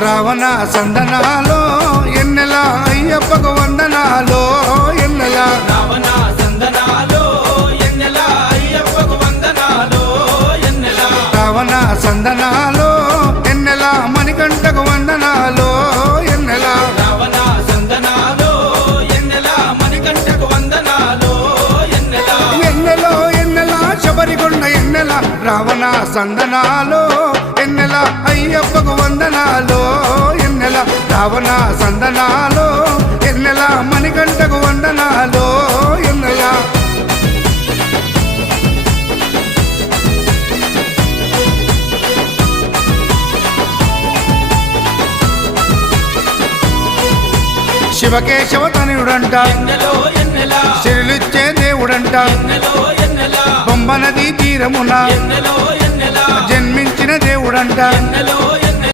రావణ సందనాలో ఎన్నెల అయ్యప్పకు వందనాలో ఎన్నెల రావణ సందనాలో ఎన్నెల అయ్యప్పకు వందనాలో ఎన్నెల రావణ సందనాలో ఎన్నెల మణికంఠకు వందనాలో ఎన్నెల రావణ సందనాలో ఎన్నెల మణికంఠకు వందనాలో ఎన్నెల ఎన్నెలో ఎన్నెల శబరిగొండ ఎన్నెల రావణ సందనాలో ఎన్నెల అయ్యప్పకు వందనాలో రావణ సందనాలో ఎన్నెల మణికంఠకు వందనాలో ఎన్నెల. శివకేశవ తనయుడంట శిరులిచ్చే దేవుడంట. బొమ్మ నదీ తీరమున జన్మించిన దేవుడంట.